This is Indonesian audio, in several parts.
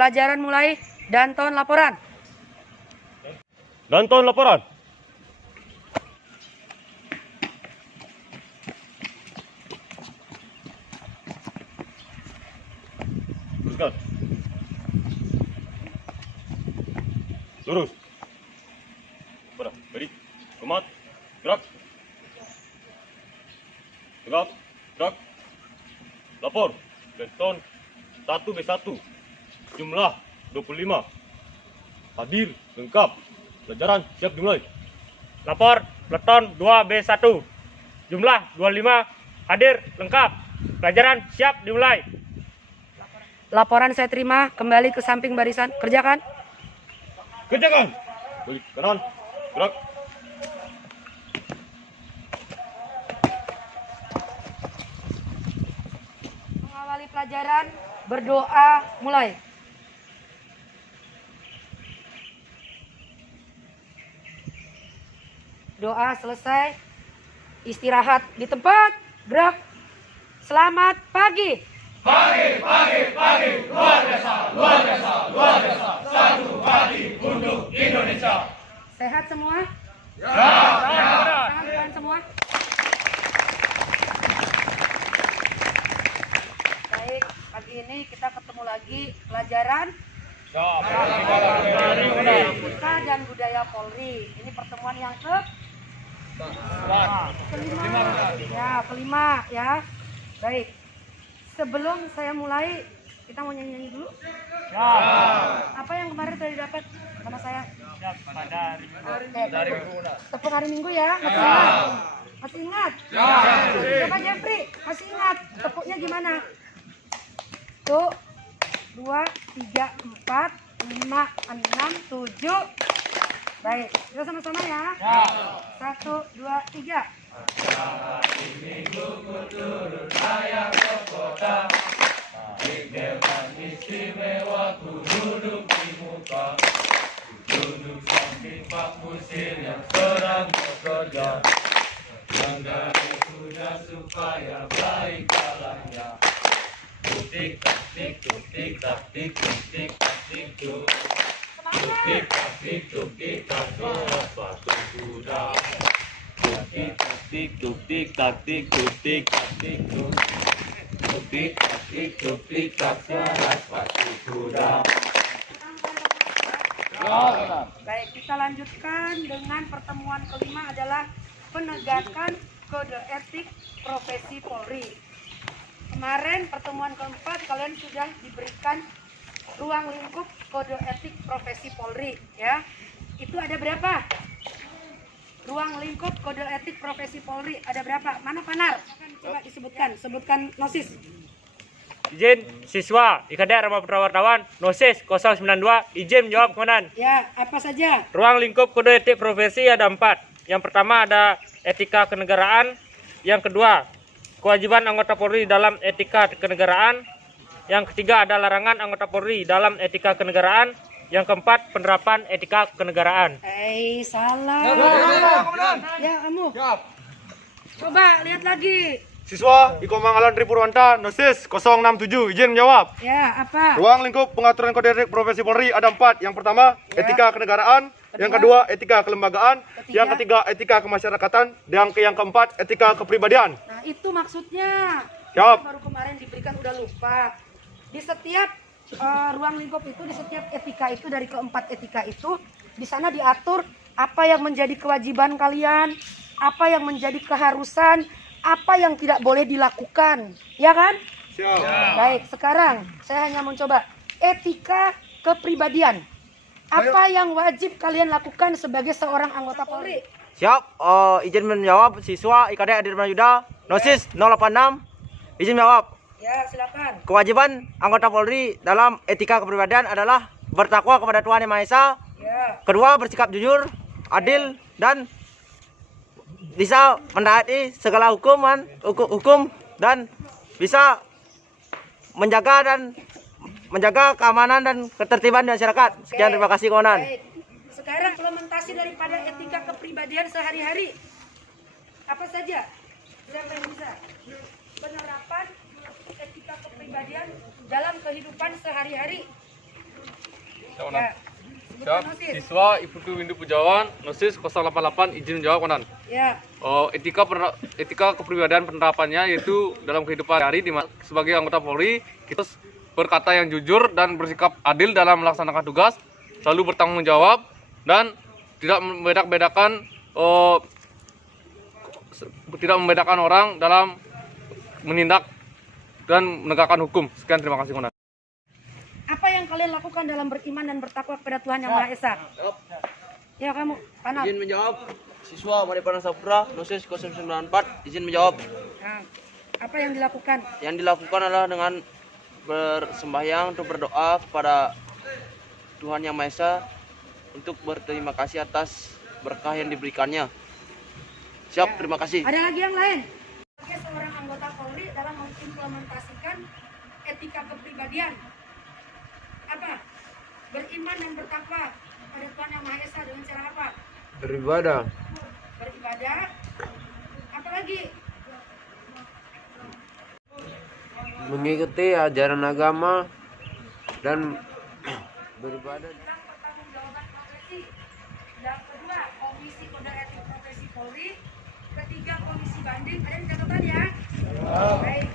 pelajaran mulai. Danton laporan. Danton laporan. Teruskan. Lurus. Pada, beri, komat, gerak. Gerak, gerak. Lapor. Danton 1B1. Jumlah 25. Hadir, lengkap. Pelajaran siap dimulai. Lapor Peleton 2B1. Jumlah 25. Hadir, lengkap. Pelajaran siap dimulai. Laporan saya terima. Kembali ke samping barisan. Kerjakan. Kerjakan. Balik kanan, gerak. Mengawali pelajaran. Berdoa mulai. Doa selesai. Istirahat di tempat. Gerak. Selamat pagi. Sehat semua? Tangan depan semua. Baik, pagi ini kita ketemu lagi pelajaran Pramuka dan Budaya Polri. Ini pertemuan yang kelima ya. Baik. Sebelum saya mulai, kita mau nyanyi dulu. Apa yang kemarin sudah didapat sama saya? Tepung hari Minggu ya, masih ingat? Masih ingat? Coba Jeffrey, masih ingat? Tepuknya gimana? Tuh, 2, 3, 4, 5, 6, 7. Baik, kita sama-sama ya. 1, 2, 3. Baik, kita lanjutkan dengan pertemuan kelima adalah penegakan kode etik profesi Polri. Kemarin pertemuan keempat kalian sudah diberikan ruang lingkup kode etik profesi Polri ya. Itu ada berapa? Ruang lingkup kode etik profesi Polri ada berapa? Mana Panar? Coba disebutkan, sebutkan Nosis. Izin siswa IKD Rama Putra Wartawan Nosis 092. Izin menjawab komandan. Ya, apa saja? Ruang lingkup kode etik profesi ada 4. Yang pertama ada etika kenegaraan. Yang kedua, kewajiban anggota Polri dalam etika kenegaraan. Yang ketiga ada larangan anggota Polri dalam etika kenegaraan. Yang keempat, penerapan etika kenegaraan. Salah. Ya, kamu. Coba lihat lagi. Siswa Ikomang Alan Tri Purwanta, Nosis 067, izin menjawab. Ya, apa? Ruang lingkup pengaturan kode etik profesi Polri ada 4. Yang pertama, etika kenegaraan. Yang kedua, etika kelembagaan. Yang ketiga, etika kemasyarakatan. Dan yang keempat, etika kepribadian. Nah, itu maksudnya. Siap. Baru kemarin diberikan udah lupa. Di setiap ruang lingkup itu, di setiap etika itu, dari keempat etika itu, di sana diatur apa yang menjadi kewajiban kalian, apa yang menjadi keharusan, apa yang tidak boleh dilakukan, ya kan? Siap. Baik, sekarang saya hanya mencoba etika kepribadian. Apa yang wajib kalian lakukan sebagai seorang anggota Polri? Siap, izin menjawab siswa IKD Adir Yuda, Nosis 086. Izin menjawab. Ya, silakan. Kewajiban anggota Polri dalam etika kepribadian adalah bertakwa kepada Tuhan Yang Maha Esa. Ya. Kedua, bersikap jujur, adil, dan bisa menaati segala hukum dan bisa menjaga keamanan dan ketertiban di masyarakat. Sekian, terima kasih komandan. Baik. Sekarang implementasi daripada etika kepribadian sehari-hari. Apa saja? Siapa yang bisa? Penerapan etika kepribadian dalam kehidupan sehari-hari. Ya. Sebutkan nosis. Siswa Iputu Windu Pujawan, Nosis 088, izin menjawab Komandan. Ya. Etika kepribadian penerapannya yaitu dalam kehidupan hari sebagai anggota Polri kita berkata yang jujur dan bersikap adil dalam melaksanakan tugas, selalu bertanggung jawab dan tidak membedakan orang dalam menindak dan menegakkan hukum. Sekian, terima kasih Komandan. Apa yang kalian lakukan dalam beriman dan bertakwa kepada Tuhan Yang Maha Esa? Ya kamu, Panal. Izin menjawab. Siswa Madepana Saputra, Nosis 094, izin menjawab. Nah, apa yang dilakukan? Yang dilakukan adalah dengan bersembahyang untuk berdoa kepada Tuhan Yang Maha Esa untuk berterima kasih atas berkah yang diberikannya. Siap, terima kasih. Ada lagi yang lain? Sebagai seorang anggota Polri dalam mengimplementasikan etika kepribadian, apa? Beriman dan bertakwa pada Tuhan Yang Maha Esa dengan cara apa? Beribadah. Beribadah. Apa lagi? Mengikuti ajaran agama dan beribadah. Tentang pertanggungjawaban profesi. Yang kedua, Komisi Kode Etik Profesi Polri. Ketiga, Komisi Banding. Ada yang catatan ya? Baik.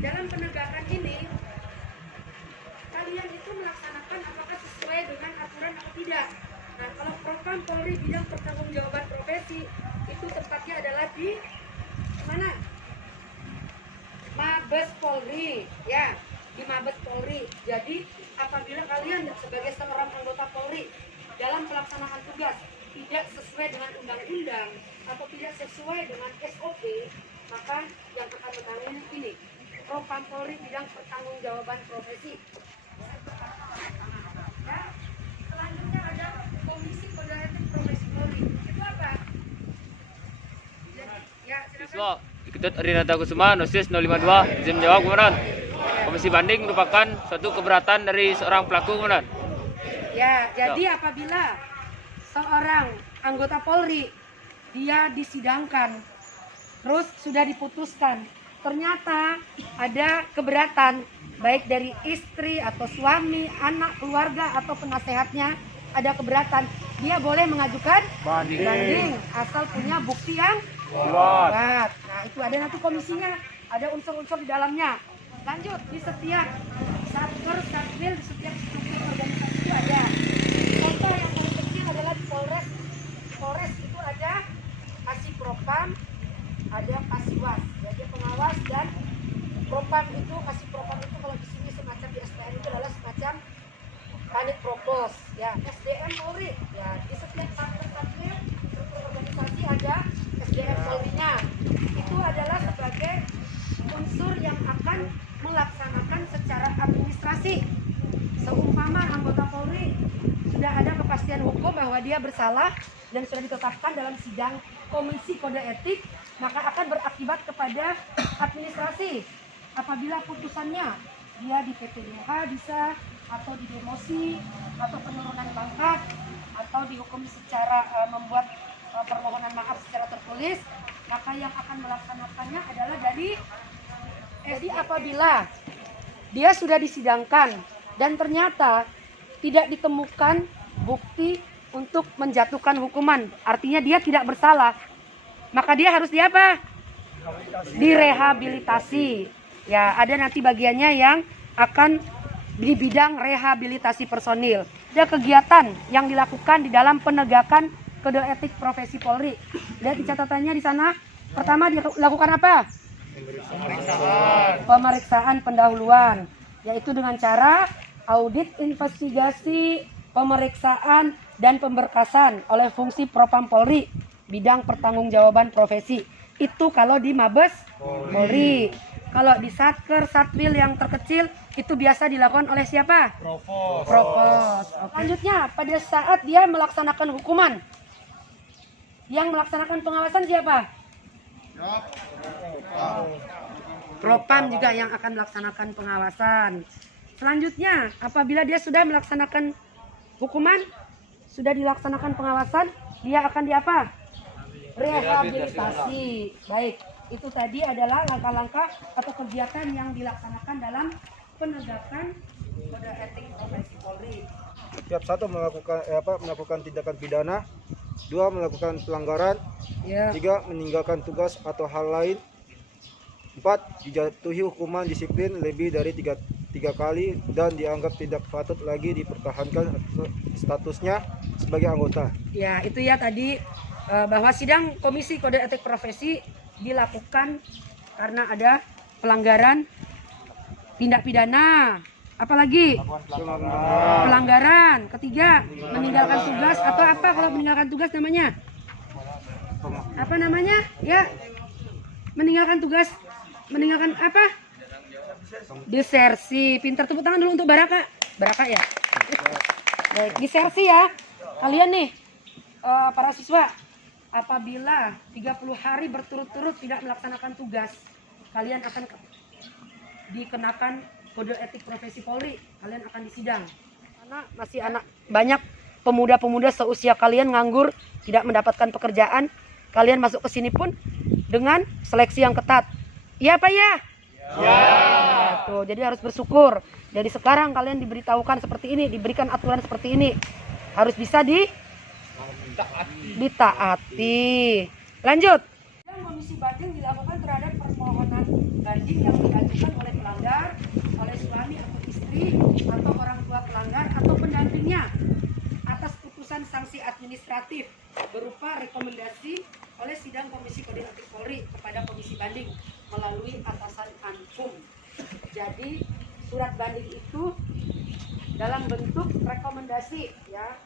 Dalam penegakan ini, kalian itu melaksanakan apakah sesuai dengan aturan atau tidak. Nah, kalau Propam Polri bidang pertanggungjawaban profesi itu tempatnya adalah di mana? Mabes Polri, ya, di Mabes Polri. Jadi apabila kalian sebagai seorang anggota Polri dalam pelaksanaan tugas tidak sesuai dengan undang-undang atau tidak sesuai dengan SOP, maka yang akan bertanggung ini Propam Polri bidang pertanggungjawaban profesi. Ya, selanjutnya ada Komisi Kode Etik Profesi Polri. Itu apa? Ya, silakan. Siswa Iketut Arinata Kusuma, Nosis 052, izin menjawab Komandan. Komisi banding merupakan suatu keberatan dari seorang pelaku Komandan. Ya, jadi apabila seorang anggota Polri dia disidangkan, terus sudah diputuskan, ternyata ada keberatan baik dari istri atau suami, anak, keluarga atau penasehatnya ada keberatan, dia boleh mengajukan banding asal punya bukti yang kuat. Nah, itu ada nanti komisinya, ada unsur-unsur di dalamnya. Lanjut, di setiap satker, satwil, di setiap struktur organisasi itu ada. Contoh yang paling kecil adalah di Polres. Polres itu ada Kasipropam, ada Kasiwas, jadi pengawas, dan Propam itu, Kasipropam itu kalau di sini semacam di SPN itu adalah semacam Kanit Propos, ya. SDM Polri, ya, di setiap satker, satwil, struktur organisasi ada SDM Polri-nya. Itu adalah sebagai unsur yang akan melaksanakan secara administrasi. Seumpama anggota Polri sudah ada kepastian hukum bahwa dia bersalah dan sudah ditetapkan dalam sidang Komisi Kode Etik, maka akan berakibat kepada administrasi. Apabila putusannya dia di PPDH bisa, atau di demosi, atau penurunan pangkat, atau dihukum secara membuat permohonan maaf secara tertulis, maka yang akan melaksanakannya adalah dari jadi apabila dia sudah disidangkan dan ternyata tidak ditemukan bukti untuk menjatuhkan hukuman, artinya dia tidak bersalah, maka dia harus diapa? Direhabilitasi. Ya, ada nanti bagiannya yang akan di bidang rehabilitasi personil. Ada kegiatan yang dilakukan di dalam penegakan kode etik profesi Polri. Lihat di catatannya di sana. Pertama dilakukan apa? Pemeriksaan pendahuluan, yaitu dengan cara audit, investigasi, pemeriksaan, dan pemberkasan oleh fungsi Propam Polri bidang pertanggungjawaban profesi. Itu kalau di Mabes Polri. Kalau di Satker, Satwil yang terkecil itu biasa dilakukan oleh siapa? Provos. Selanjutnya pada saat dia melaksanakan hukuman, yang melaksanakan pengawasan siapa? Propam juga yang akan melaksanakan pengawasan. Selanjutnya, apabila dia sudah melaksanakan hukuman, sudah dilaksanakan pengawasan, dia akan diapa? Rehabilitasi. Baik, itu tadi adalah langkah-langkah atau kegiatan yang dilaksanakan dalam penegakan kode etik profesi Polri. Setiap satu melakukan tindakan pidana, 2 melakukan pelanggaran, Ya. 3 meninggalkan tugas atau hal lain, 4 dijatuhi hukuman disiplin lebih dari 3 kali dan dianggap tidak patut lagi dipertahankan statusnya sebagai anggota. Ya, itu ya tadi bahwa sidang Komisi Kode Etik Profesi dilakukan karena ada pelanggaran tindak pidana. Apalagi pelanggaran. Ketiga, meninggalkan tugas atau apa kalau meninggalkan tugas namanya? Apa namanya? Ya. Meninggalkan tugas. Meninggalkan apa? Desersi. Pintar, tepuk tangan dulu untuk Baraka. Baraka ya. Baik, desersi ya. Kalian nih para siswa, apabila 30 hari berturut-turut tidak melaksanakan tugas, kalian akan dikenakan kode etik profesi Polri. Kalian akan disidang. Karena masih banyak pemuda-pemuda seusia kalian nganggur, tidak mendapatkan pekerjaan. Kalian masuk ke sini pun dengan seleksi yang ketat. Iya apa ya? Ya. Tuh, jadi harus bersyukur. Jadi sekarang kalian diberitahukan seperti ini, diberikan aturan seperti ini. Harus bisa ditaati. Lanjut. Komisi banding dilakukan terhadap permohonan banding yang diajukan oleh pelanggar, oleh suami atau istri, atau orang tua pelanggar atau pendampingnya atas putusan sanksi administratif berupa rekomendasi oleh sidang Komisi Kode Etik Polri kepada Komisi Banding melalui atasan ankum. Jadi surat banding itu dalam bentuk rekomendasi ya,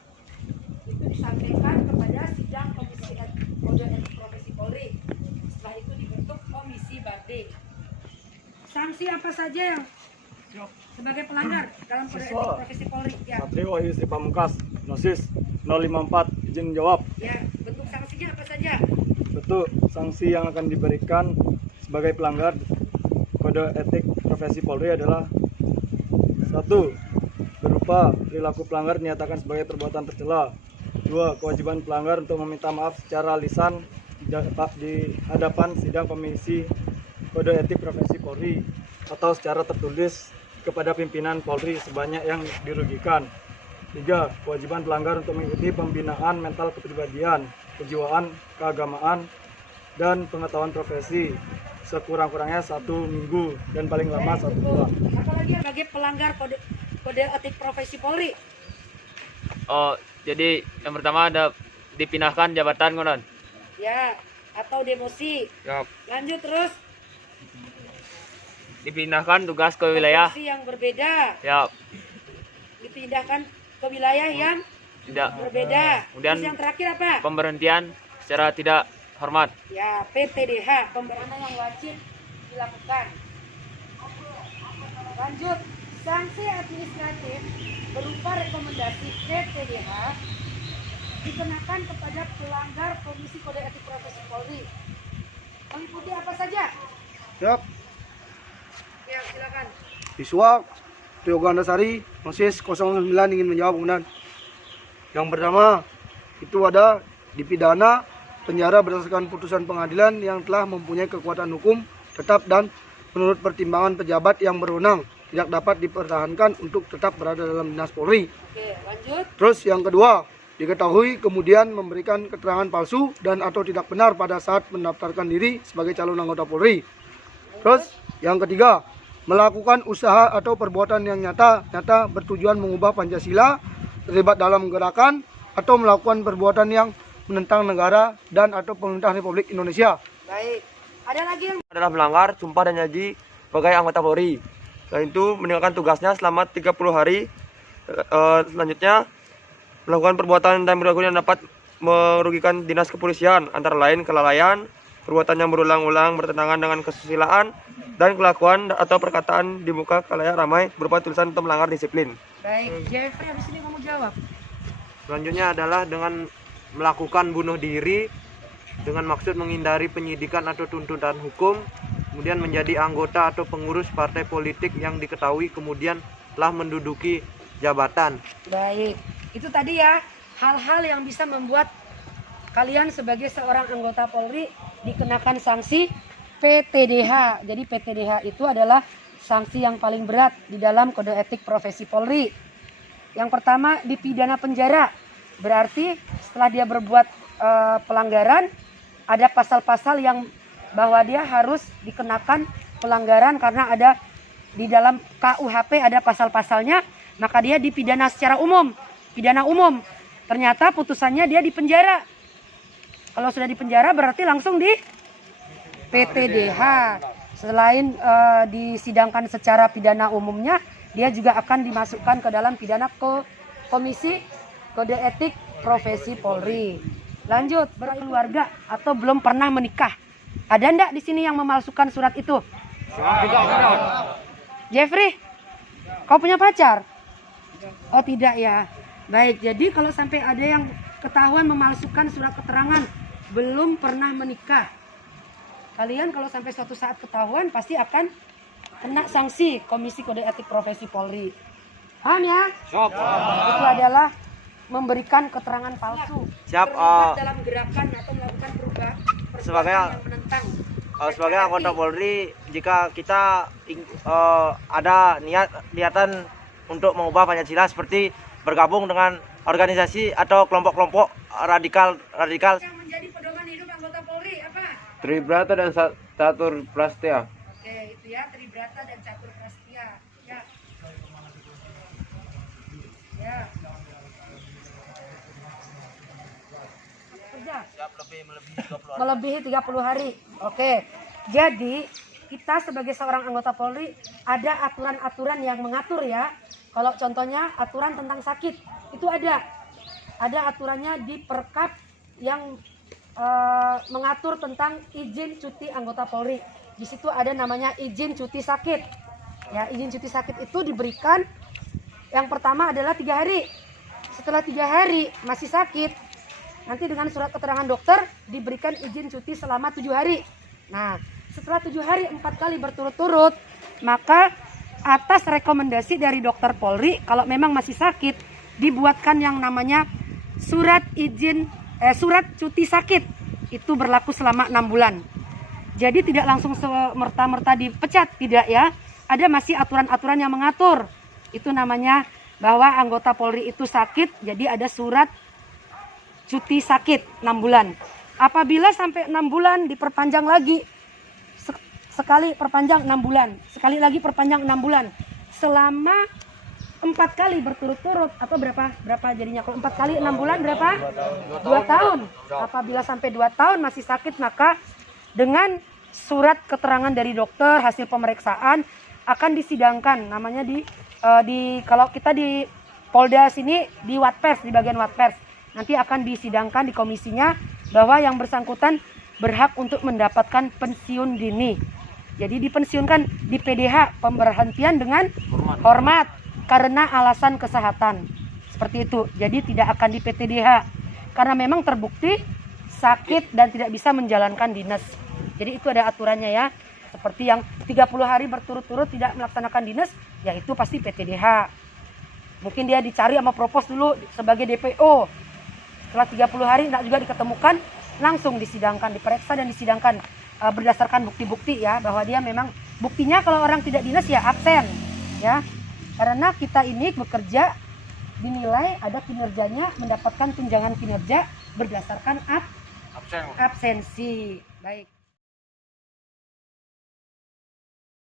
itu disampaikan kepada sidang Komisi Kode Etik Profesi Polri. Setelah itu dibentuk Komisi Banding. Sanksi apa saja yang sebagai pelanggar dalam Kode Etik Profesi Polri? Ya. Satrio Wahyu Sri Pamungkas, Nosis 054, izin jawab. Ya, bentuk sanksinya apa saja? Bentuk sanksi yang akan diberikan sebagai pelanggar Kode Etik Profesi Polri adalah 1. Berupa perilaku pelanggar dinyatakan sebagai perbuatan tercela. 2. Kewajiban pelanggar untuk meminta maaf secara lisan di hadapan sidang Komisi Kode Etik Profesi Polri atau secara tertulis kepada pimpinan Polri sebanyak yang dirugikan. 3. Kewajiban pelanggar untuk mengikuti pembinaan mental kepribadian, kejiwaan, keagamaan, dan pengetahuan profesi sekurang-kurangnya 1 minggu dan paling lama 1 bulan. Apalagi sebagai pelanggar kode etik profesi Polri? Oh, jadi yang pertama ada dipindahkan jabatan konon. Ya, atau demosi. Yap. Lanjut terus. Dipindahkan tugas ke wilayah. Profesi yang berbeda. Yap. Dipindahkan ke wilayah yang Tidak. berbeda. Kemudian Terus yang terakhir apa? Pemberhentian secara tidak hormat. Ya, PTDH, pemberhentian yang wajib dilakukan. Lanjut, sanksi administratif berupa rekomendasi PTDH dikenakan kepada pelanggar Komisi Kode Etik Profesi Polri. Meliputi apa saja? Siap. Ya, silakan. Siswa Trio Gandasari, Nosis 09 ingin menjawab kemudian. Yang pertama, itu ada dipidana penjara berdasarkan putusan pengadilan yang telah mempunyai kekuatan hukum tetap dan menurut pertimbangan pejabat yang berwenang tidak dapat dipertahankan untuk tetap berada dalam dinas Polri. Oke, lanjut. Terus yang kedua, diketahui kemudian memberikan keterangan palsu dan atau tidak benar pada saat mendaftarkan diri sebagai calon anggota Polri. Terus yang ketiga, melakukan usaha atau perbuatan yang nyata bertujuan mengubah Pancasila, terlibat dalam gerakan atau melakukan perbuatan yang menentang negara dan atau pemerintah Republik Indonesia. Baik. Ada lagi yang Adalah melanggar sumpah dan janji sebagai anggota Polri. Selain itu meninggalkan tugasnya selama 30 hari. Selanjutnya melakukan perbuatan dan perilaku yang dapat merugikan dinas kepolisian, antara lain kelalaian, perbuatan yang berulang-ulang bertentangan dengan kesusilaan, dan kelakuan atau perkataan di muka khalayak ramai berupa tulisan atau melanggar disiplin. baik, Jeffrey habis ini kamu jawab. Selanjutnya adalah dengan melakukan bunuh diri dengan maksud menghindari penyidikan atau tuntutan hukum, kemudian menjadi anggota atau pengurus partai politik yang diketahui kemudian telah menduduki jabatan. Baik. Itu tadi ya, hal-hal yang bisa membuat kalian sebagai seorang anggota Polri dikenakan sanksi PTDH. Jadi PTDH itu adalah sanksi yang paling berat di dalam Kode Etik Profesi Polri. Yang pertama dipidana penjara. Berarti setelah dia berbuat pelanggaran, ada pasal-pasal yang bahwa dia harus dikenakan pelanggaran karena ada di dalam KUHP ada pasal-pasalnya, maka dia dipidana secara umum, pidana umum. Ternyata putusannya dia dipenjara. Kalau sudah dipenjara berarti langsung di PTDH. Selain disidangkan secara pidana umumnya, dia juga akan dimasukkan ke dalam pidana ke Komisi Kode Etik Profesi Polri. Lanjut, berkeluarga atau belum pernah menikah. Ada ndak di sini yang memalsukan surat itu? Jeffrey, kau punya pacar? Oh tidak ya. Baik, jadi kalau sampai ada yang ketahuan memalsukan surat keterangan belum pernah menikah, kalian kalau sampai suatu saat ketahuan pasti akan kena sanksi Komisi Kode Etik Profesi Polri. Paham ya? Siap. Itu adalah memberikan keterangan palsu. Siap. Terlibat dalam gerakan atau melakukan perubahan Sebagai yang menentang. Sebagai anggota Polri, jika kita ada niatan untuk mengubah Pancasila seperti bergabung dengan organisasi atau kelompok-kelompok radikal. Yang menjadi pedoman hidup anggota Polri apa? Tribrata dan Catur Prastya. Oke, itu ya, Tribrata dan Catur Prastya. Ya. Ya. Kerja. Melebihi 30 hari. Oke. Jadi, kita sebagai seorang anggota Polri ada aturan-aturan yang mengatur ya. Kalau contohnya aturan tentang sakit, itu ada. Ada aturannya di Perkap yang mengatur tentang izin cuti anggota Polri. Di situ ada namanya izin cuti sakit. Ya, izin cuti sakit itu diberikan yang pertama adalah 3 hari. Setelah 3 hari masih sakit, nanti dengan surat keterangan dokter diberikan izin cuti selama 7 hari. Nah, setelah 7 hari 4 kali berturut-turut, maka atas rekomendasi dari dokter Polri, kalau memang masih sakit, dibuatkan yang namanya surat cuti sakit. Itu berlaku selama 6 bulan. Jadi tidak langsung semerta-merta dipecat, tidak ya. Ada masih aturan-aturan yang mengatur. Itu namanya bahwa anggota Polri itu sakit, jadi ada surat cuti sakit 6 bulan. Apabila sampai 6 bulan diperpanjang lagi, sekali perpanjang 6 bulan, sekali lagi perpanjang 6 bulan, selama 4 kali berturut-turut atau berapa jadinya? Kalau 4 kali 6 bulan berapa? 2 tahun. Apabila sampai 2 tahun masih sakit, maka dengan surat keterangan dari dokter hasil pemeriksaan akan disidangkan. Namanya kalau kita di Polda sini di Watpers, di bagian Watpers, nanti akan disidangkan di komisinya bahwa yang bersangkutan berhak untuk mendapatkan pensiun dini. Jadi dipensiunkan di PDH, pemberhentian dengan hormat karena alasan kesehatan. Seperti itu. Jadi tidak akan di PTDH karena memang terbukti sakit dan tidak bisa menjalankan dinas. Jadi itu ada aturannya ya. Seperti yang 30 hari berturut-turut tidak melaksanakan dinas, ya itu pasti PTDH. Mungkin dia dicari sama propos dulu sebagai DPO. Setelah 30 hari tidak juga diketemukan, langsung disidangkan, diperiksa dan disidangkan berdasarkan bukti-bukti ya, bahwa dia memang buktinya kalau orang tidak dinas ya absen ya. Karena kita ini bekerja dinilai ada kinerjanya, mendapatkan tunjangan kinerja berdasarkan absensi. Baik.